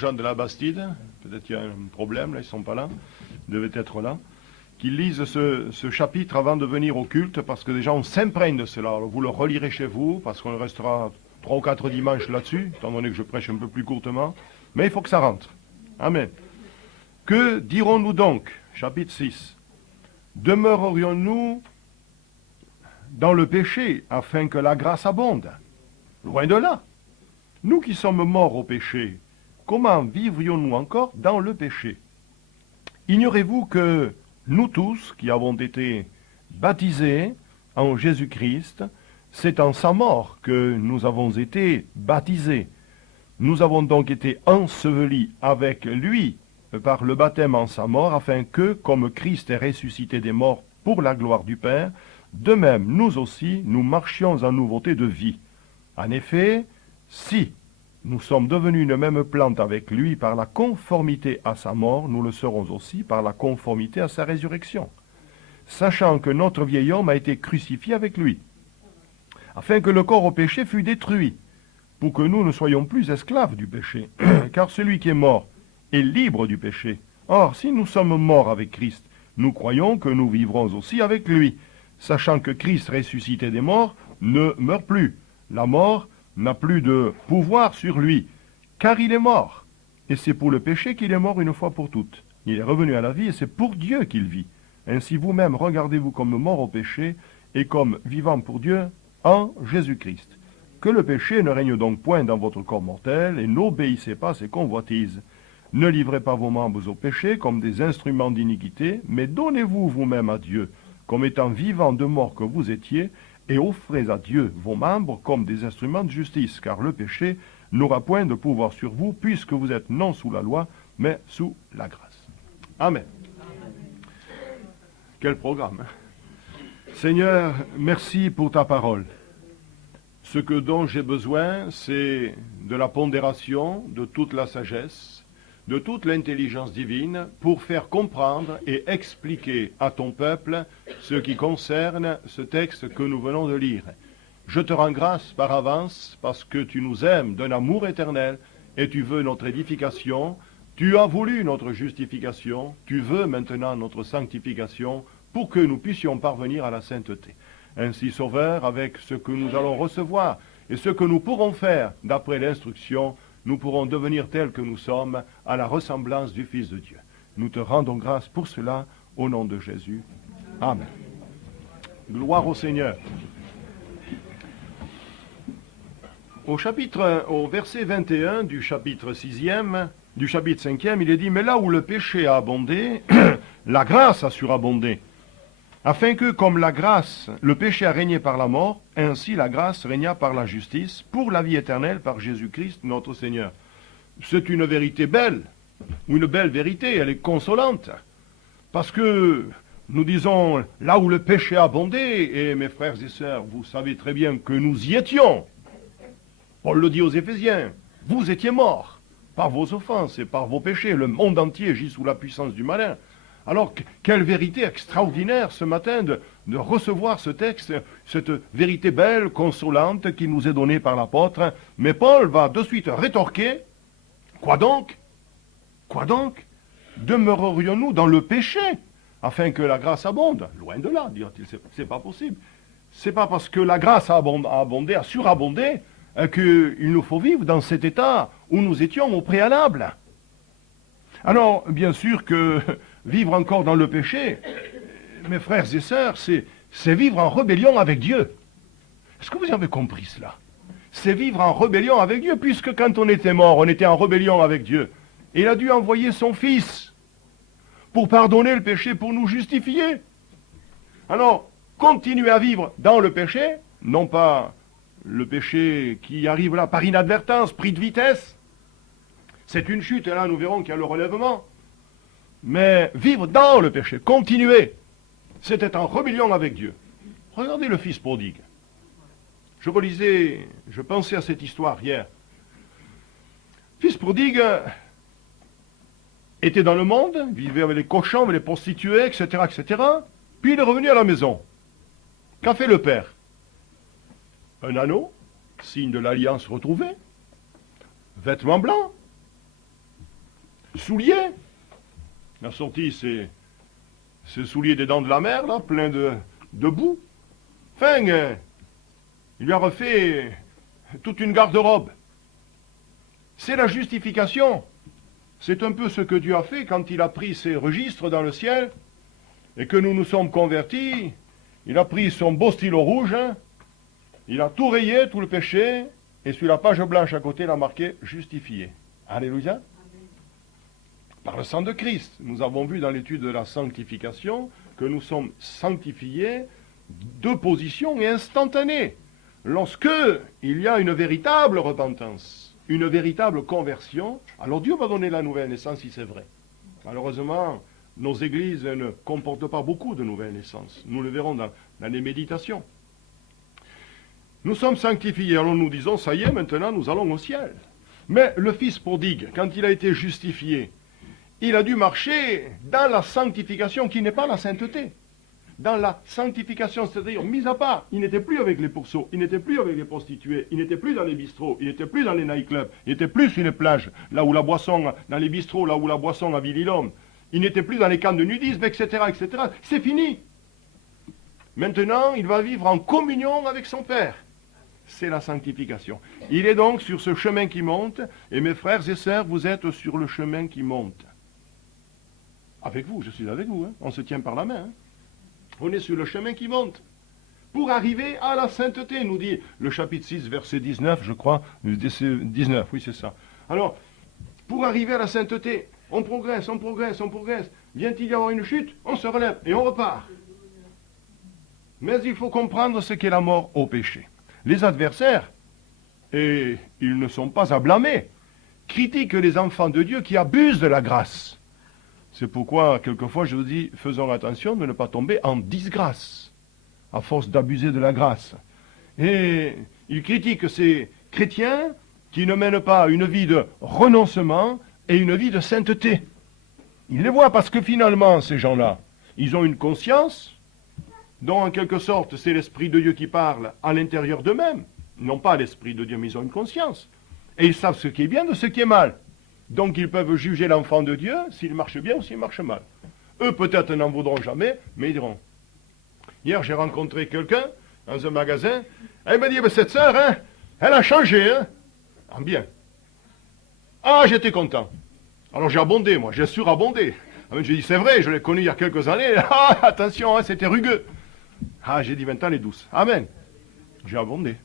gens de la Bastide, peut-être qu'il y a un problème, là, ils ne sont pas là, ils devaient être là, qu'ils lisent ce chapitre avant de venir au culte, parce que déjà on s'imprègne de cela. Alors, vous le relirez chez vous, parce qu'on restera 3 ou 4 dimanches là-dessus, étant donné que je prêche un peu plus courtement, mais il faut que ça rentre. Amen. Que dirons-nous donc, chapitre 6? Demeurerions-nous dans le péché, afin que la grâce abonde? Loin de là. Nous qui sommes morts au péché, comment vivrions-nous encore dans le péché? Ignorez-vous que nous tous qui avons été baptisés en Jésus-Christ, c'est en sa mort que nous avons été baptisés. Nous avons donc été ensevelis avec lui par le baptême en sa mort, afin que, comme Christ est ressuscité des morts pour la gloire du Père, de même, nous aussi, nous marchions en nouveauté de vie. En effet, si nous sommes devenus une même plante avec lui par la conformité à sa mort, nous le serons aussi par la conformité à sa résurrection, sachant que notre vieil homme a été crucifié avec lui, afin que le corps au péché fût détruit, pour que nous ne soyons plus esclaves du péché, car celui qui est mort est libre du péché. Or, si nous sommes morts avec Christ, nous croyons que nous vivrons aussi avec lui, sachant que Christ ressuscité des morts ne meurt plus. La mort n'a plus de pouvoir sur lui, car il est mort. Et c'est pour le péché qu'il est mort une fois pour toutes. Il est revenu à la vie et c'est pour Dieu qu'il vit. Ainsi vous-même regardez-vous comme mort au péché et comme vivant pour Dieu en Jésus-Christ. Que le péché ne règne donc point dans votre corps mortel et n'obéissez pas à ses convoitises. Ne livrez pas vos membres au péché comme des instruments d'iniquité, mais donnez-vous vous-même à Dieu, comme étant vivants de mort que vous étiez, et offrez à Dieu vos membres comme des instruments de justice, car le péché n'aura point de pouvoir sur vous, puisque vous êtes non sous la loi, mais sous la grâce. Amen. Quel programme, hein? Seigneur, merci pour ta parole. Ce dont j'ai besoin, c'est de la pondération, de toute la sagesse, de toute l'intelligence divine pour faire comprendre et expliquer à ton peuple ce qui concerne ce texte que nous venons de lire. Je te rends grâce par avance parce que tu nous aimes d'un amour éternel et tu veux notre édification, tu as voulu notre justification, tu veux maintenant notre sanctification pour que nous puissions parvenir à la sainteté. Ainsi, Sauveur, avec ce que nous allons recevoir et ce que nous pourrons faire d'après l'instruction, nous pourrons devenir tels que nous sommes à la ressemblance du Fils de Dieu. Nous te rendons grâce pour cela au nom de Jésus. Amen. Gloire au Seigneur. Au verset 21 du chapitre 6e, du chapitre 5e, il est dit, mais là où le péché a abondé, la grâce a surabondé. Afin que, comme la grâce, le péché a régné par la mort, ainsi la grâce régna par la justice, pour la vie éternelle par Jésus-Christ notre Seigneur. C'est une vérité belle, ou une belle vérité, elle est consolante, parce que nous disons, là où le péché a abondé, et mes frères et sœurs, vous savez très bien que nous y étions. Paul le dit aux Éphésiens, vous étiez morts par vos offenses et par vos péchés, le monde entier gît sous la puissance du malin. Alors, quelle vérité extraordinaire ce matin de recevoir ce texte, cette vérité belle, consolante qui nous est donnée par l'apôtre. Mais Paul va de suite rétorquer, quoi donc? Quoi donc? Demeurerions-nous dans le péché, afin que la grâce abonde? Loin de là, dira-t-il, c'est pas possible. C'est pas parce que la grâce a abondé, a surabondé, qu'il nous faut vivre dans cet état où nous étions au préalable. Alors, bien sûr que vivre encore dans le péché, mes frères et sœurs, c'est vivre en rébellion avec Dieu. Est-ce que vous avez compris cela? C'est vivre en rébellion avec Dieu, puisque quand on était mort, on était en rébellion avec Dieu. Et il a dû envoyer son Fils pour pardonner le péché, pour nous justifier. Alors, continuer à vivre dans le péché, non pas le péché qui arrive là par inadvertance, pris de vitesse. C'est une chute, et là nous verrons qu'il y a le relèvement. Mais vivre dans le péché, continuer, c'était en rébellion avec Dieu. Regardez le fils prodigue. Je pensais à cette histoire hier. Fils prodigue était dans le monde, vivait avec les cochons, avec les prostituées, etc., etc. Puis il est revenu à la maison. Qu'a fait le père? Un anneau, signe de l'alliance retrouvée, vêtements blancs, souliers. La sortie, c'est ce soulier des dents de la mer, là, plein de boue. Enfin, il lui a refait toute une garde-robe. C'est la justification. C'est un peu ce que Dieu a fait quand il a pris ses registres dans le ciel et que nous nous sommes convertis. Il a pris son beau stylo rouge, hein, il a tout rayé, tout le péché, et sur la page blanche à côté, il a marqué « Justifié ». Alléluia. Par le sang de Christ, nous avons vu dans l'étude de la sanctification que nous sommes sanctifiés de position et instantanée. Lorsque il y a une véritable repentance, une véritable conversion, alors Dieu va donner la nouvelle naissance si c'est vrai. Malheureusement, nos églises ne comportent pas beaucoup de nouvelles naissances. Nous le verrons dans les méditations. Nous sommes sanctifiés, alors nous disons, ça y est, maintenant nous allons au ciel. Mais le fils prodigue, quand il a été justifié, il a dû marcher dans la sanctification qui n'est pas la sainteté. Dans la sanctification, c'est-à-dire mise à part. Il n'était plus avec les pourceaux, il n'était plus avec les prostituées, il n'était plus dans les bistrots, il n'était plus dans les nightclubs, il n'était plus sur les plages, là où la boisson, dans les bistrots, là où la boisson a vili l'homme. Il n'était plus dans les camps de nudisme, etc., etc. C'est fini. Maintenant, il va vivre en communion avec son Père. C'est la sanctification. Il est donc sur ce chemin qui monte, et mes frères et sœurs, vous êtes sur le chemin qui monte. Avec vous, je suis avec vous, hein. On se tient par la main. Hein. On est sur le chemin qui monte. Pour arriver à la sainteté, nous dit le chapitre 6, verset 19, je crois. 19, oui, c'est ça. Alors, pour arriver à la sainteté, on progresse, on progresse, on progresse. Vient-il y avoir une chute, on se relève et on repart. Mais il faut comprendre ce qu'est la mort au péché. Les adversaires, et ils ne sont pas à blâmer, critiquent les enfants de Dieu qui abusent de la grâce. C'est pourquoi, quelquefois, je vous dis, faisons attention de ne pas tomber en disgrâce, à force d'abuser de la grâce. Et ils critiquent ces chrétiens qui ne mènent pas une vie de renoncement et une vie de sainteté. Ils les voient parce que finalement, ces gens-là, ils ont une conscience dont en quelque sorte c'est l'Esprit de Dieu qui parle à l'intérieur d'eux-mêmes. Ils n'ont pas l'Esprit de Dieu, mais ils ont une conscience. Et ils savent ce qui est bien de ce qui est mal. Donc ils peuvent juger l'enfant de Dieu s'il marche bien ou s'il marche mal. Eux peut-être n'en voudront jamais, mais ils diront. Hier j'ai rencontré quelqu'un dans un magasin, elle m'a dit, cette sœur, hein, elle a changé, hein, en bien. Ah, j'étais content. Alors j'ai abondé, moi, j'ai surabondé. J'ai dit, c'est vrai, je l'ai connu il y a quelques années. Ah, attention, hein, c'était rugueux. Ah, j'ai dit, maintenant elle est douce. Amen. J'ai abondé.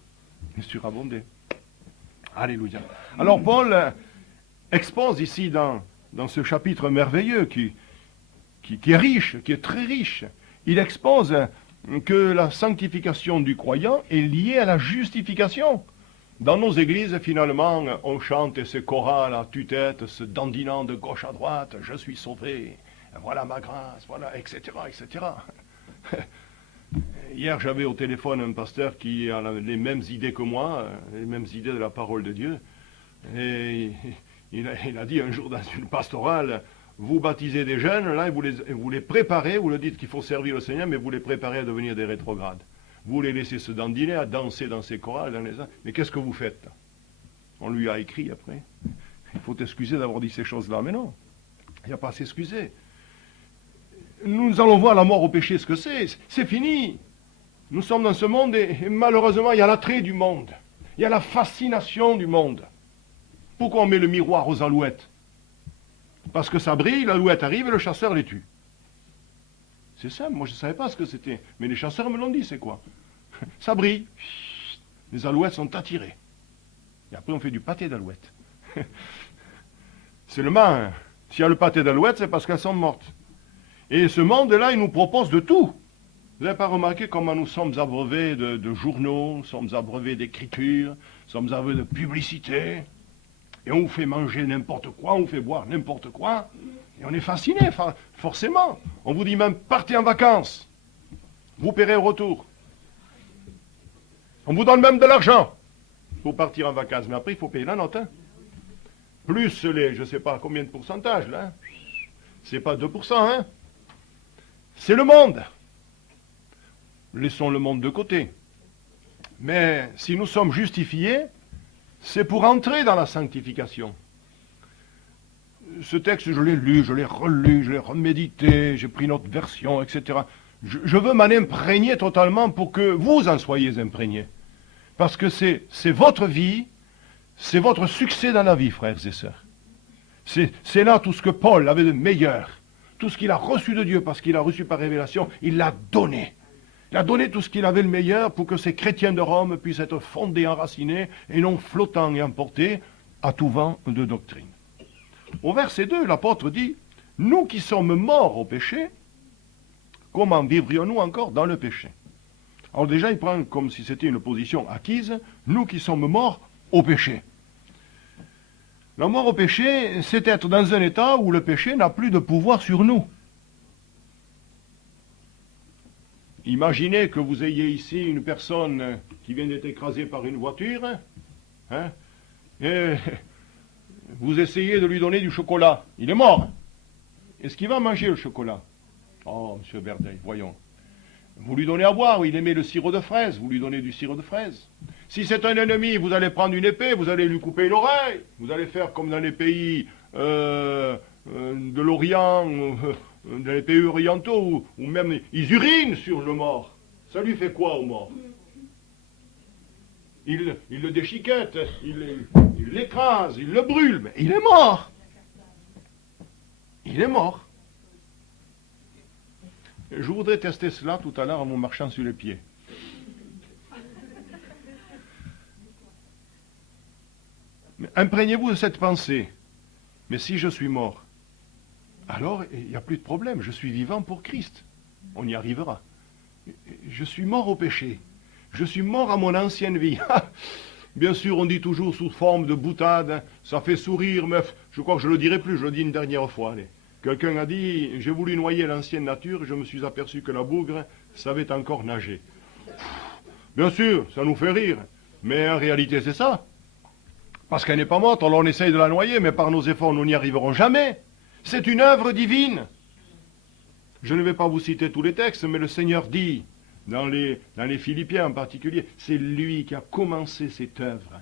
J'ai surabondé. Alléluia. Alors Paul expose ici dans ce chapitre merveilleux qui est riche, qui est très riche. Il expose que la sanctification du croyant est liée à la justification. Dans nos églises, finalement, on chante ces chorales à tue-tête, se dandinant de gauche à droite, je suis sauvé, voilà ma grâce, voilà, etc., etc. Hier, j'avais au téléphone un pasteur qui a les mêmes idées que moi, les mêmes idées de la parole de Dieu. Et il a dit un jour dans une pastorale, vous baptisez des jeunes, là, et vous les préparez, vous leur dites qu'il faut servir le Seigneur, mais vous les préparez à devenir des rétrogrades. Vous les laissez se dandiner, à danser dans ces chorales, mais qu'est-ce que vous faites? On lui a écrit après. Il faut excuser d'avoir dit ces choses-là, mais non. Il n'y a pas à s'excuser. Nous allons voir la mort au péché, ce que c'est. C'est fini. Nous sommes dans ce monde et malheureusement, il y a l'attrait du monde. Il y a la fascination du monde. Pourquoi on met le miroir aux alouettes? Parce que ça brille, l'alouette arrive et le chasseur les tue. C'est simple, moi je ne savais pas ce que c'était. Mais les chasseurs me l'ont dit, c'est quoi? Ça brille. Les alouettes sont attirées. Et après on fait du pâté d'alouette. Seulement, s'il y a le pâté d'alouette, c'est parce qu'elles sont mortes. Et ce monde-là, il nous propose de tout. Vous n'avez pas remarqué comment nous sommes abreuvés de journaux, nous sommes abreuvés d'écriture, nous sommes abreuvés de publicité, et on vous fait manger n'importe quoi, on vous fait boire n'importe quoi, et on est fasciné, forcément. On vous dit même, partez en vacances, vous paierez au retour. On vous donne même de l'argent pour partir en vacances, mais après il faut payer la note. Hein. Plus les, je ne sais pas combien de pourcentage, là, hein. C'est pas 2%, hein. C'est le monde. Laissons le monde de côté. Mais si nous sommes justifiés, c'est pour entrer dans la sanctification. ce texte, je l'ai lu, je l'ai relu, je l'ai remédité, j'ai pris notre version, etc. Je veux m'en imprégner totalement pour que vous en soyez imprégnés. Parce que c'est votre vie, c'est votre succès dans la vie, frères et sœurs. C'est là tout ce que Paul avait de meilleur. Tout ce qu'il a reçu de Dieu, parce qu'il a reçu par révélation, il l'a donné. Il a donné tout ce qu'il avait de meilleur pour que ces chrétiens de Rome puissent être fondés, enracinés, et non flottants et emportés à tout vent de doctrine. Au verset 2, l'apôtre dit, « Nous qui sommes morts au péché, comment vivrions-nous encore dans le péché ?» Alors déjà, il prend comme si c'était une position acquise, « Nous qui sommes morts au péché ». La mort au péché, c'est être dans un état où le péché n'a plus de pouvoir sur nous. Imaginez que vous ayez ici une personne qui vient d'être écrasée par une voiture, hein, et vous essayez de lui donner du chocolat. Il est mort. Est-ce qu'il va manger le chocolat? Oh, monsieur Verdeil, voyons. Vous lui donnez à boire, il aimait le sirop de fraise, vous lui donnez du sirop de fraise. Si c'est un ennemi, vous allez prendre une épée, vous allez lui couper l'oreille. Vous allez faire comme dans les pays de l'Orient, dans les pays orientaux, où même ils urinent sur le mort. Ça lui fait quoi au mort? Il le déchiquette, il l'écrase, il le brûle, mais il est mort. Il est mort. Je voudrais tester cela tout à l'heure en vous marchant sur les pieds. Imprégnez-vous de cette pensée. Mais si je suis mort, alors il n'y a plus de problème. Je suis vivant pour Christ. On y arrivera. Je suis mort au péché. Je suis mort à mon ancienne vie. Bien sûr, on dit toujours sous forme de boutade. Ça fait sourire, mais je crois que je ne le dirai plus. Je le dis une dernière fois. Allez. Quelqu'un a dit, j'ai voulu noyer l'ancienne nature et je me suis aperçu que la bougre savait encore nager. Bien sûr, ça nous fait rire, mais en réalité c'est ça. Parce qu'elle n'est pas morte, alors on essaye de la noyer, mais par nos efforts nous n'y arriverons jamais. C'est une œuvre divine. Je ne vais pas vous citer tous les textes, mais le Seigneur dit, dans les Philippiens en particulier, c'est lui qui a commencé cette œuvre.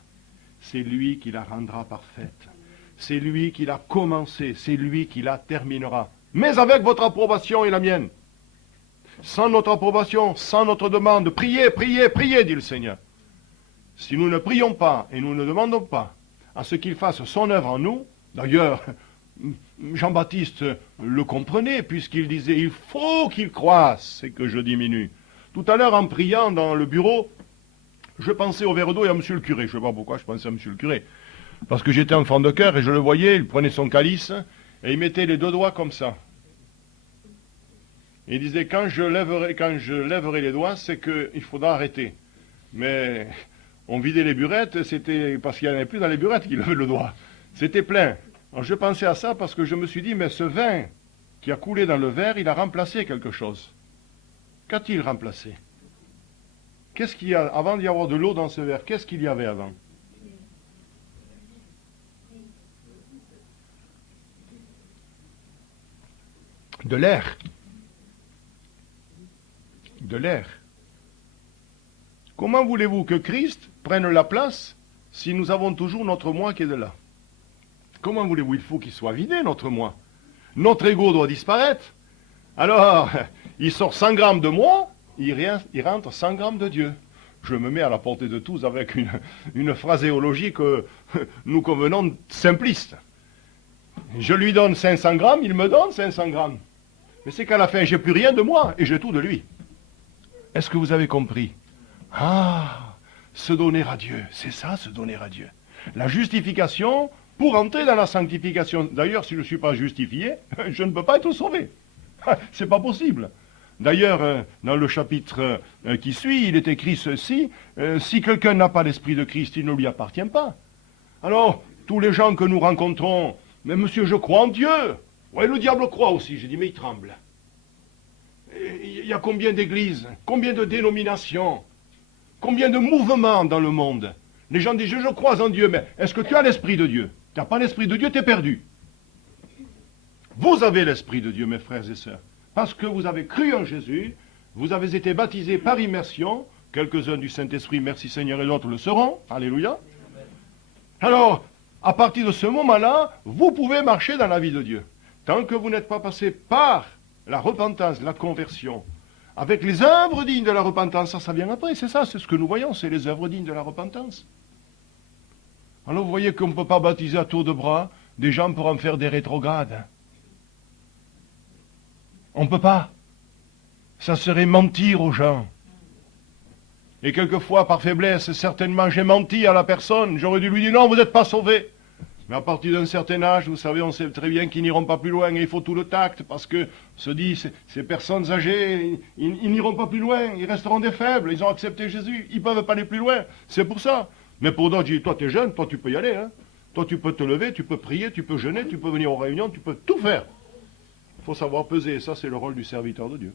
C'est lui qui la rendra parfaite. C'est lui qui l'a commencé, c'est lui qui la terminera. Mais avec votre approbation et la mienne. Sans notre approbation, sans notre demande, priez, priez, priez, dit le Seigneur. Si nous ne prions pas et nous ne demandons pas à ce qu'il fasse son œuvre en nous, d'ailleurs, Jean-Baptiste le comprenait, puisqu'il disait, il faut qu'il croisse et que je diminue. Tout à l'heure, en priant dans le bureau, je pensais au verre d'eau et à monsieur le curé. Je ne sais pas pourquoi je pensais à monsieur le curé. Parce que j'étais enfant de cœur et je le voyais, il prenait son calice et il mettait les deux doigts comme ça. Il disait, quand je lèverai les doigts, c'est qu'il faudra arrêter. Mais on vidait les burettes, c'était parce qu'il n'y en avait plus dans les burettes qu'il levait le doigt. C'était plein. Alors je pensais à ça parce que je me suis dit, mais ce vin qui a coulé dans le verre, il a remplacé quelque chose. Qu'a-t-il remplacé? Qu'est-ce qu'il y a, avant d'y avoir de l'eau dans ce verre, qu'est-ce qu'il y avait avant? De l'air. De l'air. Comment voulez-vous que Christ prenne la place si nous avons toujours notre moi qui est de là? Comment voulez-vous? Il faut qu'il soit vidé, notre moi. Notre ego doit disparaître. Alors, il sort 100 grammes de moi, il rentre 100 grammes de Dieu. Je me mets à la portée de tous avec une phraséologie que nous convenons simpliste. Je lui donne 500 grammes, il me donne 500 grammes. Mais c'est qu'à la fin, j'ai plus rien de moi et j'ai tout de lui. Est-ce que vous avez compris? Ah, se donner à Dieu, c'est ça, se donner à Dieu. La justification pour entrer dans la sanctification. D'ailleurs, si je ne suis pas justifié, je ne peux pas être sauvé. C'est pas possible. D'ailleurs, dans le chapitre qui suit, il est écrit ceci, si quelqu'un n'a pas l'esprit de Christ, il ne lui appartient pas. Alors, tous les gens que nous rencontrons, mais monsieur, je crois en Dieu. Oui, le diable croit aussi. J'ai dit, mais il tremble. Il y a combien d'églises, combien de dénominations, combien de mouvements dans le monde? Les gens disent, je crois en Dieu, mais est-ce que tu as l'esprit de Dieu? Tu n'as pas l'esprit de Dieu, tu es perdu. Vous avez l'esprit de Dieu, mes frères et sœurs. Parce que vous avez cru en Jésus, vous avez été baptisés par immersion, quelques-uns du Saint-Esprit, merci Seigneur, et d'autres le seront. Alléluia. Alors, À partir de ce moment-là, vous pouvez marcher dans la vie de Dieu. Tant que vous n'êtes pas passé par la repentance, la conversion, avec les œuvres dignes de la repentance, ça vient après, c'est ça, c'est ce que nous voyons, c'est les œuvres dignes de la repentance. Alors vous voyez qu'on ne peut pas baptiser à tour de bras des gens pour en faire des rétrogrades. On ne peut pas. Ça serait mentir aux gens. Et quelquefois, par faiblesse, certainement, j'ai menti à la personne. J'aurais dû lui dire, non, vous n'êtes pas sauvé. Mais à partir d'un certain âge, vous savez, on sait très bien qu'ils n'iront pas plus loin. Et il faut tout le tact, parce que, se dit, ces personnes âgées, ils n'iront pas plus loin. Ils resteront des faibles. Ils ont accepté Jésus. Ils ne peuvent pas aller plus loin. C'est pour ça. Mais pour d'autres, je dis, toi, tu es jeune, toi, tu peux y aller. Hein. Toi, tu peux te lever, tu peux prier, tu peux jeûner, tu peux venir aux réunions, tu peux tout faire. Il faut savoir peser. Ça, c'est le rôle du serviteur de Dieu.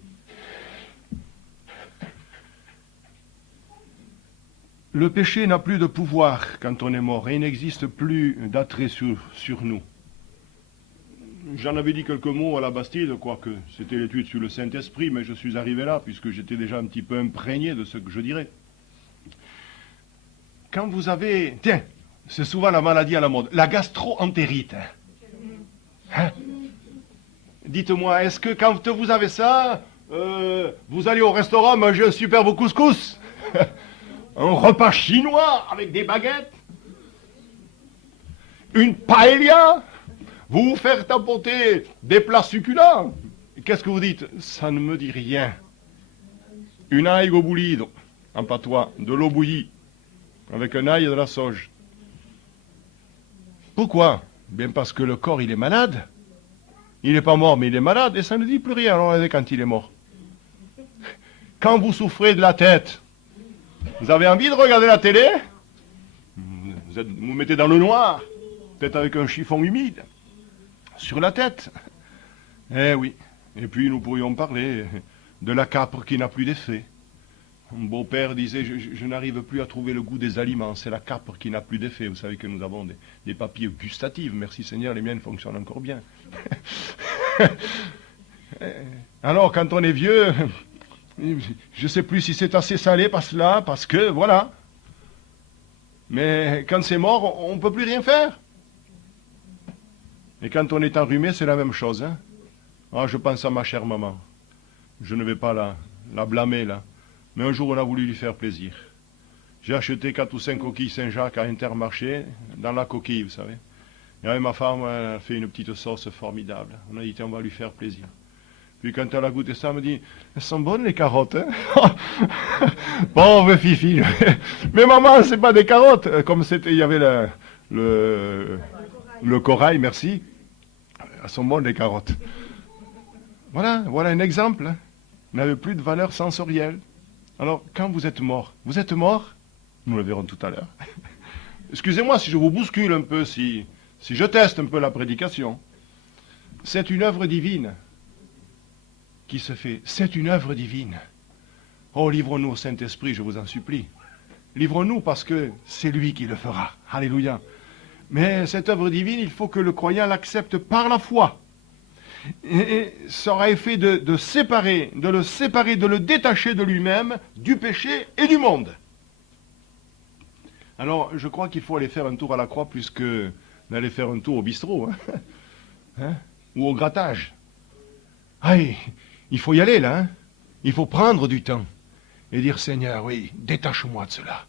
Le péché n'a plus de pouvoir quand on est mort et il n'existe plus d'attrait sur nous. J'en avais dit quelques mots à la Bastide, quoique c'était l'étude sur le Saint-Esprit, mais je suis arrivé là puisque j'étais déjà un petit peu imprégné de ce que je dirais. Quand vous avez... Tiens, c'est souvent la maladie à la mode, la gastro-entérite. Hein? Dites-moi, est-ce que quand vous avez ça, vous allez au restaurant manger un superbe couscous? Un repas chinois avec des baguettes? Une paella? Vous vous faites apporter des plats succulents? Qu'est-ce que vous dites? Ça ne me dit rien. Une ail au boulido, en patois, de l'eau bouillie, avec un ail et de la sauge. Pourquoi? Bien parce que le corps, il est malade. Il n'est pas mort, mais il est malade, et ça ne dit plus rien, alors quand il est mort. Quand vous souffrez de la tête, vous avez envie de regarder la télé? Vous mettez dans le noir, peut-être avec un chiffon humide, sur la tête. Eh oui. Et puis nous pourrions parler de la capre qui n'a plus d'effet. Mon beau-père disait, je n'arrive plus à trouver le goût des aliments, c'est la capre qui n'a plus d'effet. Vous savez que nous avons des papilles gustatives, merci Seigneur, les miennes fonctionnent encore bien. Alors quand on est vieux... Je ne sais plus si c'est assez salé parce que, voilà. Mais quand c'est mort, on ne peut plus rien faire. Et quand on est enrhumé, c'est la même chose. Hein. Ah, je pense à ma chère maman. Je ne vais pas la blâmer, là. Mais un jour, on a voulu lui faire plaisir. J'ai acheté 4 ou 5 coquilles Saint-Jacques à Intermarché, dans la coquille, vous savez. Et avec ma femme, elle a fait une petite sauce formidable. On a dit, on va lui faire plaisir. Puis quand elle a goûté ça, elle me dit, elles sont bonnes les carottes, hein? Pauvre Fifi. Mais maman, c'est pas des carottes. Comme c'était, il y avait le corail, merci. Elles sont bonnes les carottes. Voilà un exemple. Hein. Vous n'avez plus de valeur sensorielle. Alors, quand vous êtes mort, nous le verrons tout à l'heure. Excusez-moi si je vous bouscule un peu, si je teste un peu la prédication. C'est une œuvre divine qui se fait. C'est une œuvre divine. Oh, livrons-nous au Saint-Esprit, je vous en supplie. Livrons-nous parce que c'est lui qui le fera. Alléluia. Mais cette œuvre divine, il faut que le croyant l'accepte par la foi. Et ça aura effet de le séparer, de le détacher de lui-même, du péché et du monde. Alors, je crois qu'il faut aller faire un tour à la croix plus que d'aller faire un tour au bistrot, hein, ou au grattage. Aïe, il faut y aller, là. Hein. Il faut prendre du temps et dire, Seigneur, oui, détache-moi de cela.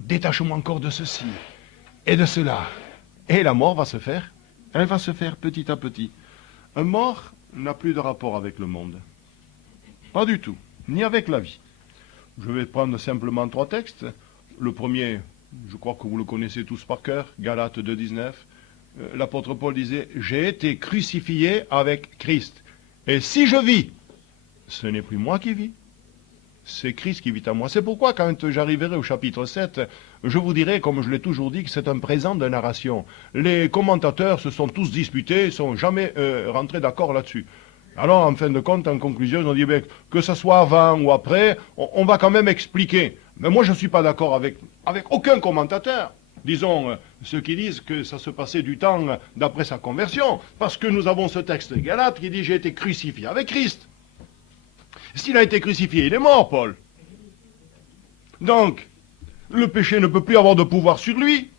Détache-moi encore de ceci et de cela. Et la mort va se faire. Elle va se faire petit à petit. Un mort n'a plus de rapport avec le monde. Pas du tout, ni avec la vie. Je vais prendre simplement 3 textes. Le premier, je crois que vous le connaissez tous par cœur, Galates 2,19. L'apôtre Paul disait, j'ai été crucifié avec Christ. Et si je vis, ce n'est plus moi qui vis, c'est Christ qui vit en moi. C'est pourquoi quand j'arriverai au chapitre 7, je vous dirai, comme je l'ai toujours dit, que c'est un présent de narration. Les commentateurs se sont tous disputés, ne sont jamais rentrés d'accord là-dessus. Alors, en fin de compte, en conclusion, ils ont dit, que ce soit avant ou après, on va quand même expliquer. Mais moi, je ne suis pas d'accord avec aucun commentateur. Disons, ceux qui disent que ça se passait du temps d'après sa conversion, parce que nous avons ce texte de Galates qui dit « J'ai été crucifié avec Christ ». S'il a été crucifié, il est mort, Paul. Donc, le péché ne peut plus avoir de pouvoir sur lui.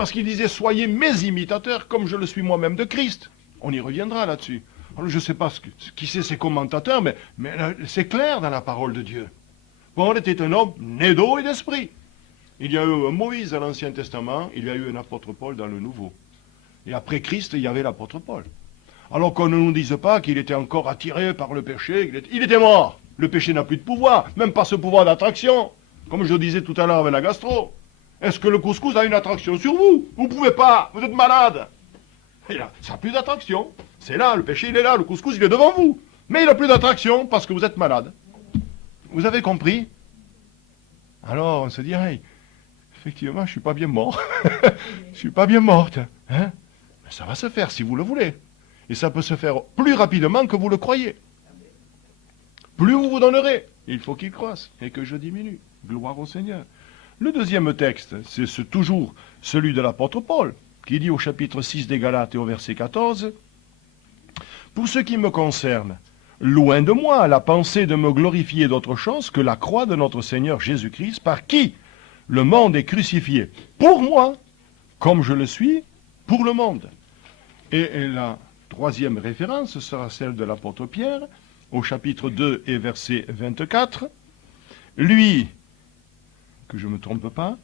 Parce qu'il disait, soyez mes imitateurs comme je le suis moi-même de Christ. On y reviendra là-dessus. Alors, je ne sais pas qui c'est ces commentateurs, mais c'est clair dans la parole de Dieu. Paul était un homme né d'eau et d'esprit. Il y a eu un Moïse dans l'Ancien Testament, il y a eu un apôtre Paul dans le Nouveau. Et après Christ, il y avait l'apôtre Paul. Alors qu'on ne nous dise pas qu'il était encore attiré par le péché, il était mort. Le péché n'a plus de pouvoir, même pas ce pouvoir d'attraction. Comme je le disais tout à l'heure avec la gastro. Est-ce que le couscous a une attraction sur vous? Vous ne pouvez pas, vous êtes malade. Et là, ça n'a plus d'attraction. C'est là, le péché il est là, le couscous il est devant vous. Mais il n'a plus d'attraction parce que vous êtes malade. Vous avez compris? Alors on se dit, hey, effectivement, je ne suis pas bien mort. Je ne suis pas bien morte. Hein? Mais ça va se faire si vous le voulez. Et ça peut se faire plus rapidement que vous le croyez. Plus vous vous donnerez. Il faut qu'il croisse et que je diminue. Gloire au Seigneur. Le deuxième texte, c'est toujours celui de l'apôtre Paul, qui dit au chapitre 6 des Galates et au verset 14, « Pour ce qui me concerne, loin de moi la pensée de me glorifier d'autre chose que la croix de notre Seigneur Jésus-Christ, par qui le monde est crucifié pour moi, comme je le suis pour le monde. » Et la troisième référence sera celle de l'apôtre Pierre, au chapitre 2 et verset 24. Lui, que je ne me trompe pas,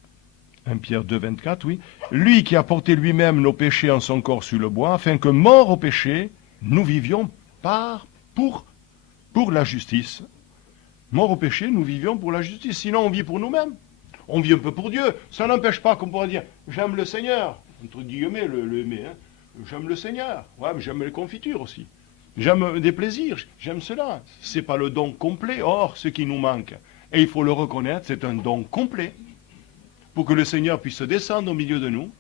1 Pierre 2, 24, oui, lui qui a porté lui-même nos péchés en son corps sur le bois, afin que, morts au péché, nous vivions pour la justice. Morts au péché, nous vivions pour la justice. Sinon, on vit pour nous-mêmes. On vit un peu pour Dieu. Ça n'empêche pas qu'on pourrait dire, j'aime le Seigneur, entre guillemets, le aimer, hein. J'aime le Seigneur. Ouais, mais j'aime les confitures aussi. J'aime des plaisirs, j'aime cela. C'est pas le don complet. Or, ce qui nous manque, et il faut le reconnaître, c'est un don complet pour que le Seigneur puisse descendre au milieu de nous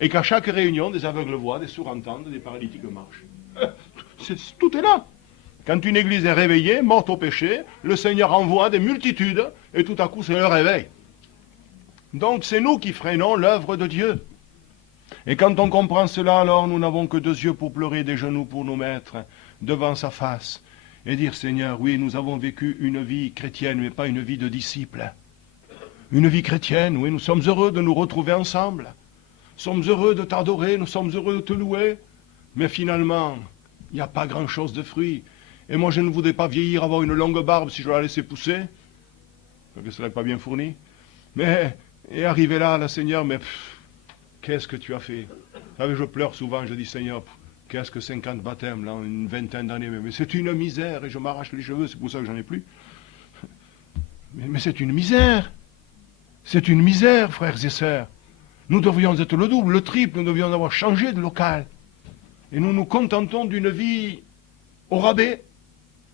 et qu'à chaque réunion, des aveugles voient, des sourds entendent, des paralytiques marchent. Tout est là. Quand une église est réveillée, morte au péché, le Seigneur envoie des multitudes et tout à coup, c'est le réveil. Donc, c'est nous qui freinons l'œuvre de Dieu. Et quand on comprend cela, alors nous n'avons que 2 yeux pour pleurer, des genoux pour nous mettre devant sa face et dire, Seigneur, oui, nous avons vécu une vie chrétienne, mais pas une vie de disciples. Une vie chrétienne, oui, nous sommes heureux de nous retrouver ensemble. Nous sommes heureux de t'adorer, nous sommes heureux de te louer. Mais finalement, il n'y a pas grand-chose de fruit. Et moi, je ne voudrais pas vieillir, avoir une longue barbe si je la laissais pousser. Parce que ce serait pas bien fourni. Mais, et arriver là, Seigneur, mais qu'est-ce que tu as fait? Vous savez, je pleure souvent, je dis, Seigneur, qu'est-ce que 50 baptêmes, là, en une vingtaine d'années? Mais c'est une misère, et je m'arrache les cheveux, c'est pour ça que j'en ai plus. Mais c'est une misère. C'est une misère, frères et sœurs. Nous devrions être le double, le triple, nous devions avoir changé de local. Et nous nous contentons d'une vie au rabais.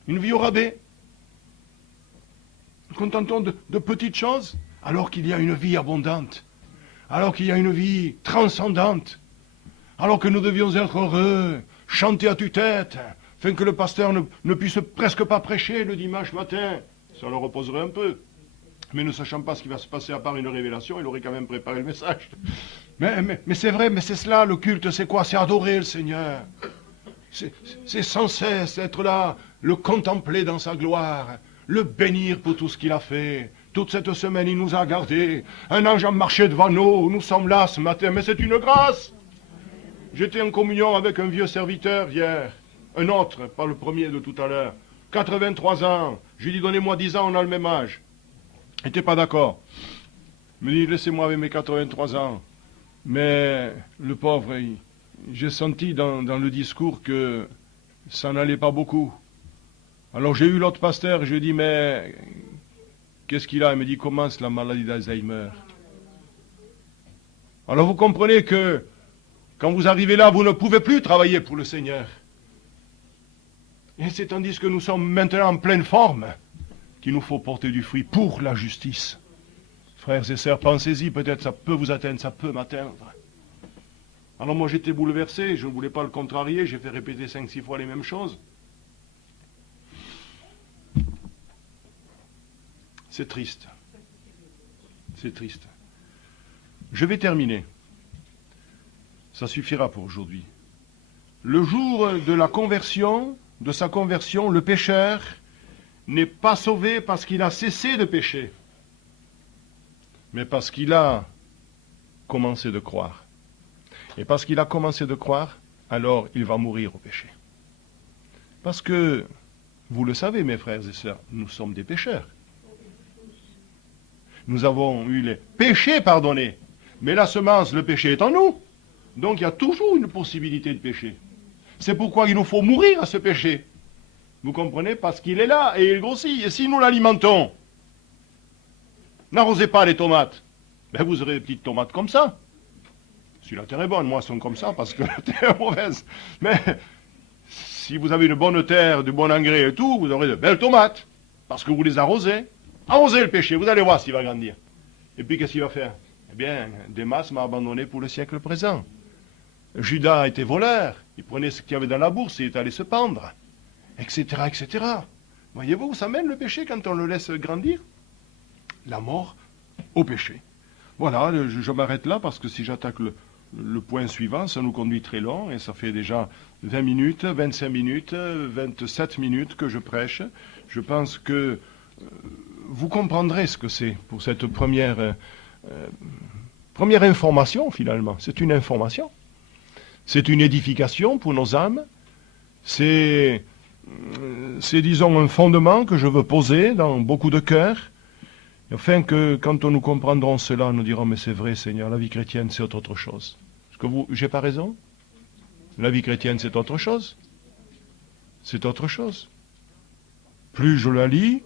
Une vie au rabais. Nous nous contentons de petites choses, alors qu'il y a une vie abondante. Alors qu'il y a une vie transcendante. Alors que nous devions être heureux, chanter à tue-tête, afin que le pasteur ne puisse presque pas prêcher le dimanche matin. Ça le reposerait un peu. Mais ne sachant pas ce qui va se passer à part une révélation, il aurait quand même préparé le message. Mais c'est vrai, mais c'est cela, le culte, c'est quoi? C'est adorer le Seigneur. C'est sans cesse être là, le contempler dans sa gloire, le bénir pour tout ce qu'il a fait. Toute cette semaine, il nous a gardés. Un ange a marché devant nous sommes là ce matin, mais c'est une grâce. J'étais en communion avec un vieux serviteur hier, un autre, pas le premier de tout à l'heure, 83 ans. Je lui ai dit, donnez-moi 10 ans, on a le même âge. Il n'était pas d'accord. Il me dit, laissez-moi avec mes 83 ans. Mais le pauvre, j'ai senti dans le discours que ça n'allait pas beaucoup. Alors j'ai eu l'autre pasteur et je lui ai dit, mais qu'est-ce qu'il a? Il me dit, commence la maladie d'Alzheimer. Alors vous comprenez que quand vous arrivez là, vous ne pouvez plus travailler pour le Seigneur. Et c'est tandis que nous sommes maintenant en pleine forme qu'il nous faut porter du fruit pour la justice. Frères et sœurs, pensez-y, peut-être ça peut vous atteindre, ça peut m'atteindre. Alors moi j'étais bouleversé, je ne voulais pas le contrarier, j'ai fait répéter 5-6 fois les mêmes choses. C'est triste. C'est triste. Je vais terminer. Ça suffira pour aujourd'hui. Le jour de la conversion, de sa conversion, le pécheur n'est pas sauvé parce qu'il a cessé de pécher, mais parce qu'il a commencé de croire. Et parce qu'il a commencé de croire, alors il va mourir au péché. Parce que, vous le savez mes frères et sœurs, nous sommes des pécheurs. Nous avons eu les péchés pardonnés, mais la semence, le péché est en nous. Donc il y a toujours une possibilité de péché. C'est pourquoi il nous faut mourir à ce péché. Vous comprenez? Parce qu'il est là et il grossit. Et si nous l'alimentons, n'arrosez pas les tomates, ben vous aurez des petites tomates comme ça. Si la terre est bonne, moi, elles sont comme ça parce que la terre est mauvaise. Mais si vous avez une bonne terre, du bon engrais et tout, vous aurez de belles tomates parce que vous les arrosez. Arrosez le péché, vous allez voir s'il va grandir. Et puis qu'est-ce qu'il va faire? Eh bien, Démas m'a abandonné pour le siècle présent. Judas était voleur, il prenait ce qu'il y avait dans la bourse et il est allé se pendre, etc., etc. Voyez-vous où ça mène le péché quand on le laisse grandir? La mort au péché. Voilà, je m'arrête là parce que si j'attaque le point suivant, ça nous conduit très long et ça fait déjà 20 minutes, 25 minutes, 27 minutes que je prêche. Je pense que vous comprendrez ce que c'est pour cette première information finalement. C'est une information. C'est une édification pour nos âmes. C'est, disons, un fondement que je veux poser dans beaucoup de cœurs. Afin que, quand nous comprendrons cela, nous dirons, mais c'est vrai, Seigneur, la vie chrétienne, c'est autre chose. Est-ce que j'ai pas raison? La vie chrétienne, c'est autre chose. C'est autre chose. Plus je la lis,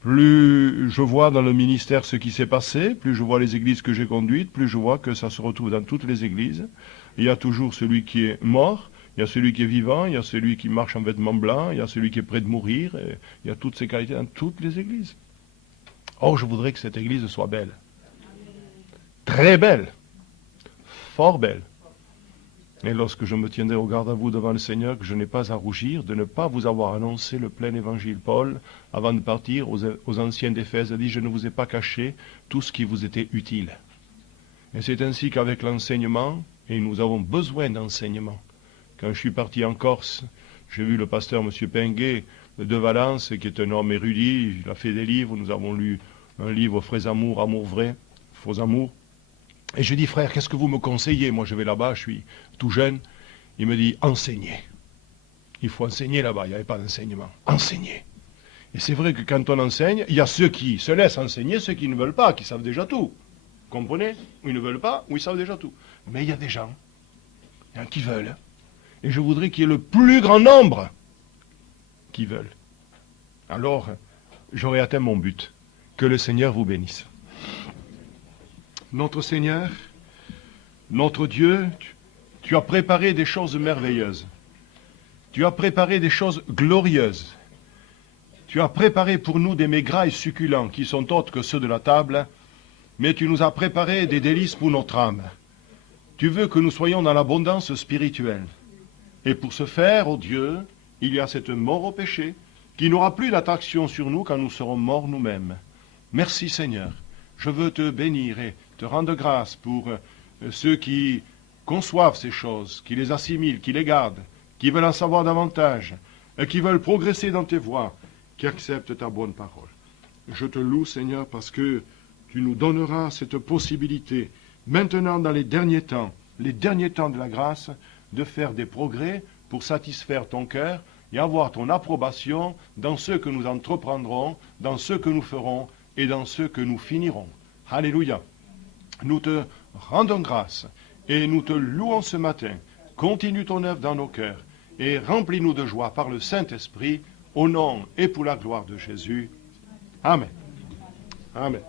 plus je vois dans le ministère ce qui s'est passé, plus je vois les églises que j'ai conduites, plus je vois que ça se retrouve dans toutes les églises. Il y a toujours celui qui est mort, il y a celui qui est vivant, il y a celui qui marche en vêtements blancs, il y a celui qui est près de mourir, et il y a toutes ces qualités dans toutes les églises. Or, je voudrais que cette église soit belle. Très belle. Fort belle. Et lorsque je me tiendrai au garde à vous devant le Seigneur, que je n'ai pas à rougir de ne pas vous avoir annoncé le plein évangile. Paul, avant de partir aux anciens d'Éphèse, a dit, je ne vous ai pas caché tout ce qui vous était utile. Et c'est ainsi qu'avec l'enseignement, et nous avons besoin d'enseignement. Quand je suis parti en Corse, j'ai vu le pasteur M. Pinguet de Valence, qui est un homme érudit, il a fait des livres, nous avons lu un livre, Frais amour, amour vrai, faux amour. Et je dis, frère, qu'est-ce que vous me conseillez? Moi je vais là-bas, je suis tout jeune. Il me dit, enseignez. Il faut enseigner là-bas, il n'y avait pas d'enseignement. Enseigner. Et c'est vrai que quand on enseigne, il y a ceux qui se laissent enseigner, ceux qui ne veulent pas, qui savent déjà tout. Vous comprenez? Ou ils ne veulent pas, ou ils savent déjà tout. Mais il y a des gens, qui veulent. Et je voudrais qu'il y ait le plus grand nombre qui veulent. Alors, j'aurai atteint mon but. Que le Seigneur vous bénisse. Notre Seigneur, notre Dieu, tu as préparé des choses merveilleuses. Tu as préparé des choses glorieuses. Tu as préparé pour nous des mets gras et succulents qui sont autres que ceux de la table, mais tu nous as préparé des délices pour notre âme. Tu veux que nous soyons dans l'abondance spirituelle. Et pour ce faire, ô Dieu, il y a cette mort au péché qui n'aura plus d'attraction sur nous quand nous serons morts nous-mêmes. Merci Seigneur. Je veux te bénir et te rendre grâce pour ceux qui conçoivent ces choses, qui les assimilent, qui les gardent, qui veulent en savoir davantage, et qui veulent progresser dans tes voies, qui acceptent ta bonne parole. Je te loue Seigneur parce que tu nous donneras cette possibilité, maintenant dans les derniers temps de la grâce, de faire des progrès pour satisfaire ton cœur et avoir ton approbation dans ce que nous entreprendrons, dans ce que nous ferons et dans ce que nous finirons. Alléluia. Nous te rendons grâce et nous te louons ce matin. Continue ton œuvre dans nos cœurs et remplis-nous de joie par le Saint-Esprit, au nom et pour la gloire de Jésus. Amen. Amen.